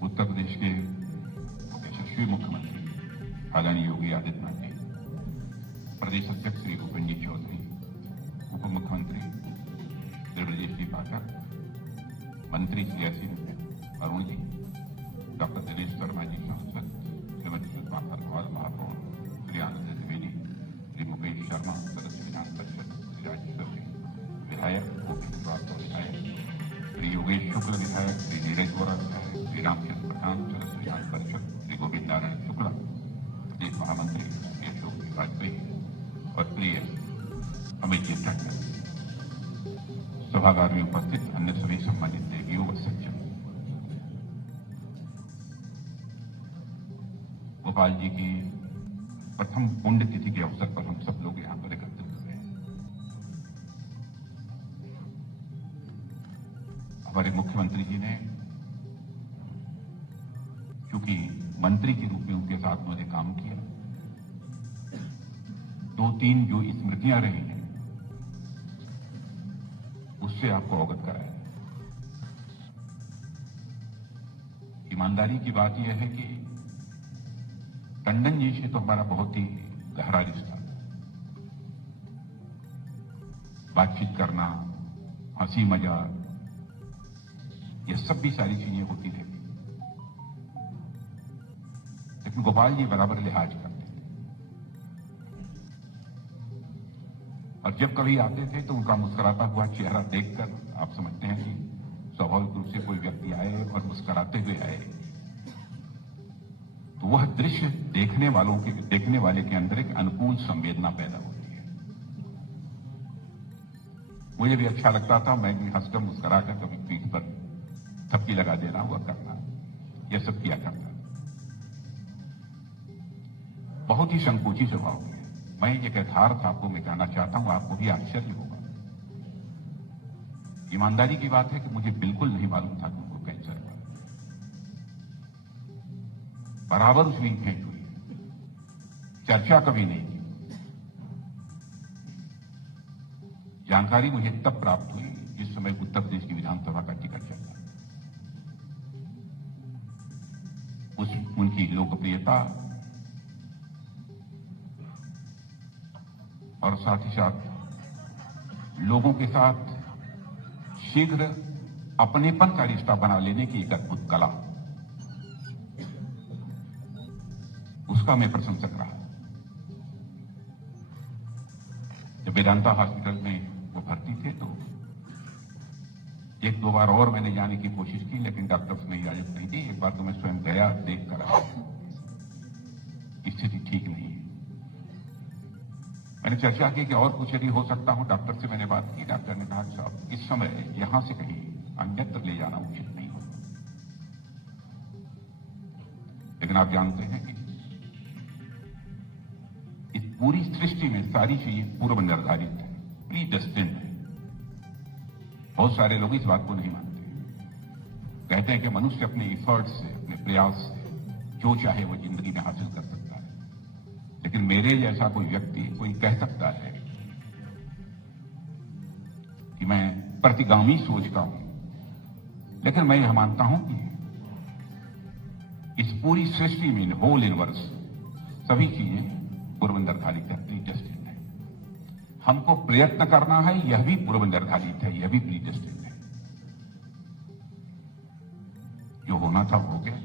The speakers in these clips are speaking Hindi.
उत्तर प्रदेश के यशस्वी मुख्यमंत्री आदरणीय योगी आदित्यनाथ जी, प्रदेश अध्यक्ष श्री भूपेंद्र जी चौधरी, उप मुख्यमंत्री श्री ब्रजेश जी पाठक, मंत्री श्री असीम अरुण जी, डॉक्टर दिनेश शर्मा जी सांसद, श्रीमती सुषमा खरवाल महापौर, श्री आनंद द्विवेदी, श्री मुकेश शर्मा सदस्य विधान परिषद, श्री राजेश्वर सिंह विधायक, गोपी श्रीवास्तव विधायक, श्री योगेश शुक्ल विधायक, श्री नीरज वोरा विधायक, श्री रामचंद्र प्रधान सदस्य विधान परिषद, श्री गोविंद नारायण शुक्ला प्रदेश महामंत्री, श्री अशोक जी वाजपेयी और प्रिय अमित जी टंडन, सभागार में उपस्थित अन्य सभी सम्मानित देवियों व सज्जन, गोपाल जी की प्रथम पुण्यतिथि के अवसर पर हम सब लोग यहां पर एकत्रित हुए हैं। हमारे मुख्यमंत्री जी ने, क्योंकि मंत्री के रूप में उनके साथ उन्होंने काम किया, 2-3 जो स्मृतियां रही हैं उससे आपको अवगत कराया। ईमानदारी की बात यह है कि टंडन जी से तो हमारा बहुत ही गहरा रिश्ता, बातचीत करना, हंसी मजाक, ये सब भी सारी चीजें होती थी, लेकिन गोपाल जी बराबर लिहाज करते थे और जब कभी आते थे तो उनका मुस्कुराता हुआ चेहरा देखकर आप समझते हैं कि स्वाभाविक रूप से कोई व्यक्ति आए और मुस्कुराते हुए आए तो वह दृश्य देखने वाले के अंदर एक अनुकूल संवेदना पैदा होती है। मुझे भी अच्छा लगता था, मैं भी हंसकर मुस्कुराकर कभी पीठ पर थप्पी लगा देना, हुआ करना, यह सब किया करता। बहुत ही संकोची स्वभाव है। मैं एक यथार्थ आपको मैं कहना चाहता हूं, आपको भी आश्चर्य होगा। ईमानदारी की बात है कि मुझे बिल्कुल नहीं मालूम था कि उनको कैंसर हुआ। बराबर उसमें भेंट हुई, चर्चा कभी नहीं की। जानकारी मुझे तब प्राप्त हुई जिस समय उत्तर प्रदेश की विधानसभा का टिकट चल रहा। उनकी लोकप्रियता और साथ ही साथ लोगों के साथ शीघ्र अपनेपन का रिश्ता बना लेने की एक अद्भुत कला, उसका मैं प्रशंसक रहा। जब वेदांता हॉस्पिटल में वो भर्ती थे तो 1-2 बार और मैंने जाने की कोशिश की, लेकिन डॉक्टर्स ने इजाजत नहीं दी। एक बार तो मैं स्वयं गया, देख कर आया, स्थिति ठीक नहीं है। मैंने चर्चा की कि और कुछ यदि हो सकता हूं, डॉक्टर से मैंने बात की। डॉक्टर ने कहा कि साहब इस समय यहां से कहीं अन्यत्र ले जाना उचित नहीं होगा। लेकिन आप जानते हैं कि इस पूरी सृष्टि में सारी चीजें पूर्व निर्धारित है, प्री डेस्टिन्ड है। बहुत सारे लोग इस बात को नहीं मानते, कहते हैं कि मनुष्य अपने एफर्ट से, अपने प्रयास से जो चाहे वो जिंदगी में हासिल कर सकता है। लेकिन मेरे जैसा कोई व्यक्ति, कोई कह सकता है कि मैं प्रतिगामी सोच का हूं, लेकिन मैं यह मानता हूं कि इस पूरी सृष्टि में, होल यूनिवर्स, सभी चीजें पूर्व निर्धारित है, प्री डेस्टिन्ड है। हमको प्रयत्न करना है, यह भी पूर्व निर्धारित है, यह भी प्री डेस्टिन्ड है। जो होना था हो गया,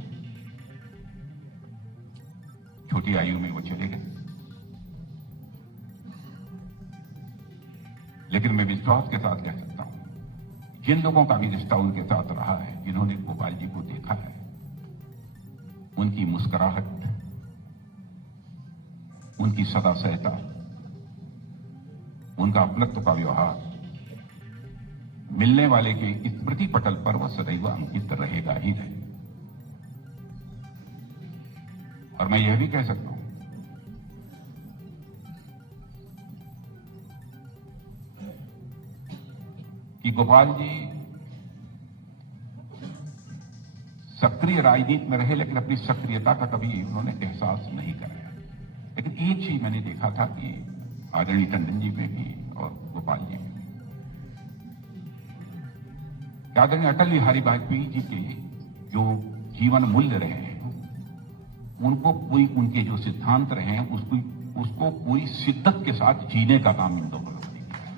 छोटी आयु में वो चले गए। लेकिन मैं विश्वास के साथ कह सकता हूं, जिन लोगों का भी रिश्ता उनके साथ रहा है, जिन्होंने गोपाल जी को देखा है, उनकी मुस्कुराहट, उनकी सदासहता, उनका अपनत्व का व्यवहार मिलने वाले के स्मृति पटल पर वह सदैव अंकित रहेगा ही रहेगा। और मैं यह भी कह सकता हूं कि गोपाल जी सक्रिय राजनीति में रहे, लेकिन अपनी सक्रियता का कभी उन्होंने एहसास नहीं कराया। लेकिन एक चीज मैंने देखा था कि आदरणीय टंडन जी में भी और गोपाल जी में भी, आदरणीय अटल बिहारी वाजपेयी जी के जो जीवन मूल्य रहे हैं, उनको पूरी उनके जो सिद्धांत रहे हैं उसको पूरी शिद्दत के साथ जीने का काम इन दोनों लोगों ने किया है।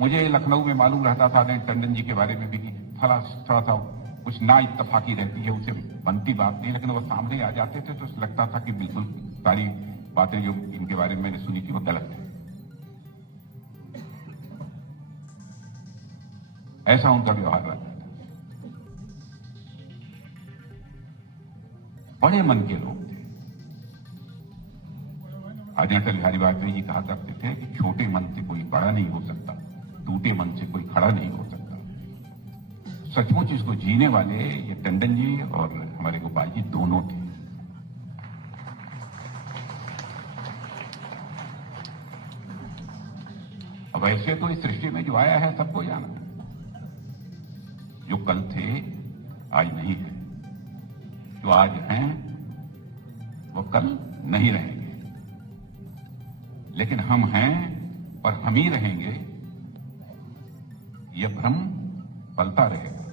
मुझे लखनऊ में मालूम रहता था टंडन जी के बारे में भी कि थोड़ा सा कुछ ना इत्तफाकी रहती है, उसे बनती बात नहीं, लेकिन वो सामने आ जाते थे तो लगता था कि बिल्कुल सारी बातें जो इनके बारे में मैंने सुनी थी वो गलत है। ऐसा उनका व्यवहार रहता था। बड़े मन के लोग थे। आज अटल बिहारी वाजपेयी जी कहा करते थे कि छोटे मन से कोई बड़ा नहीं हो सकता, टूटे मन से कोई खड़ा नहीं हो सकता। सचमुच इसको जीने वाले ये टंडन जी और हमारे गोपाल जी दोनों थे। अब ऐसे तो इस सृष्टि में जो आया है सबको जाना है। जो कल थे आज नहीं है, जो आज हैं वो कल नहीं रहेंगे, लेकिन हम हैं और हम ही रहेंगे, यह भ्रम पलता रहेगा,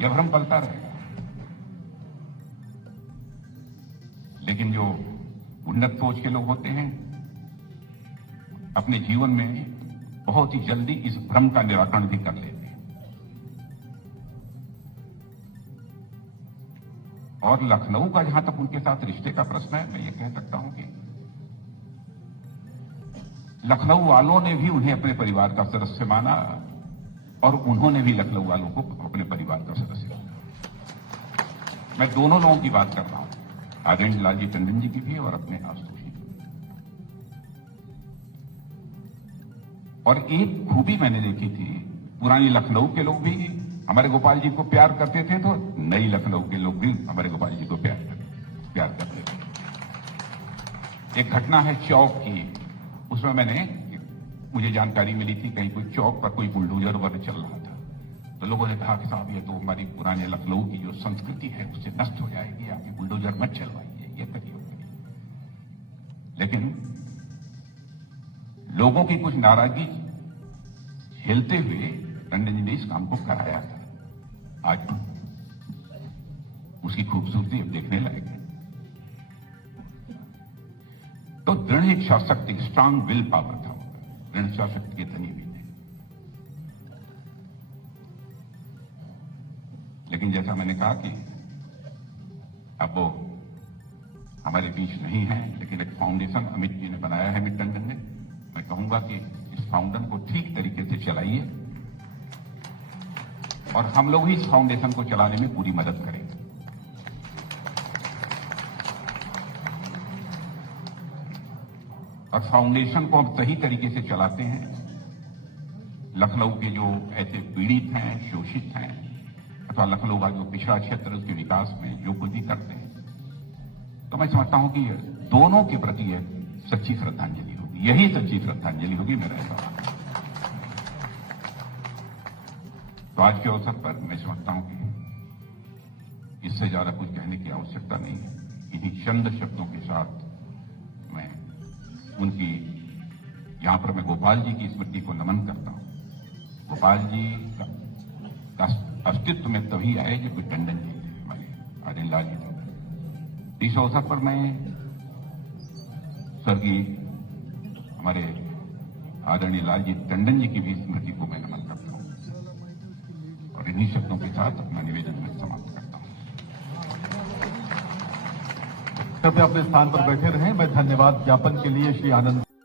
यह भ्रम पलता रहेगा। लेकिन जो उन्नत सोच के लोग होते हैं अपने जीवन में बहुत ही जल्दी इस भ्रम का निराकरण भी कर लेते हैं। और लखनऊ का जहां तक उनके साथ रिश्ते का प्रश्न है, मैं ये कह सकता हूं कि लखनऊ वालों ने भी उन्हें अपने परिवार का सदस्य माना और उन्होंने भी लखनऊ वालों को अपने परिवार का सदस्य माना। मैं दोनों लोगों की बात कर रहा हूं, आदरणीय लालजी टंडन जी की भी और अपने आशुतोष जी की। और एक खूबी मैंने देखी थी, पुरानी लखनऊ के लोग भी हमारे गोपाल जी को प्यार करते थे, तो नई लखनऊ के लोग भी हमारे गोपाल जी को प्यार करते थे। एक घटना है चौक की, उसमें मुझे जानकारी मिली थी कहीं कोई चौक पर कोई बुलडोजर वर्ग चल रहा था, तो लोगों ने कहा कि साहब ये तो हमारी पुराने लखनऊ की जो संस्कृति है उससे नष्ट हो जाएगी, आप ये बुलडोजर मत चलवाइए, ये करिए। लेकिन लोगों की कुछ नाराजगी झेलते हुए टंडन जी ने इस काम को कराया था। आज उसकी खूबसूरती अब देखने लायक है। तो दृढ़ इच्छा शक्ति, स्ट्रांग विल पावर था, दृढ़ इच्छा शक्ति के धनी भी थे। लेकिन जैसा मैंने कहा कि अब वो हमारे बीच नहीं है, लेकिन एक फाउंडेशन अमित जी ने बनाया है, अमित टंडन ने। मैं कहूंगा कि इस फाउंडेशन को ठीक तरीके से चलाइए और हम लोग ही इस फाउंडेशन को चलाने में पूरी मदद करेंगे। और फाउंडेशन को हम सही तरीके से चलाते हैं, लखनऊ के जो ऐसे पीड़ित हैं, शोषित हैं, अथवा लखनऊ का जो पिछड़ा क्षेत्र उसके विकास में जो कुछ भी करते हैं, तो मैं समझता हूं कि दोनों के प्रति एक सच्ची श्रद्धांजलि होगी। यही सच्ची श्रद्धांजलि होगी, मेरा ऐसा मानना है। तो आज के अवसर पर मैं समझता हूं कि इससे ज्यादा कुछ कहने की आवश्यकता नहीं है। इन्हीं चंद शब्दों के साथ मैं उनकी यहां पर मैं गोपाल जी की स्मृति को नमन करता हूं। गोपाल जी का अस्तित्व में तभी आए जब टंडन जी थे, हमारे आदरणीय लालजी टंडन। इस अवसर पर मैं स्वर्गीय हमारे आदरणीय लालजी टंडन जी की भी स्मृति को मैं नमन करता हूं और इन्हीं शब्दों के साथ अपना निवेदन में समाप्त करता हूं। कृपया अपने स्थान पर बैठे रहें। मैं धन्यवाद ज्ञापन के लिए श्री आनंद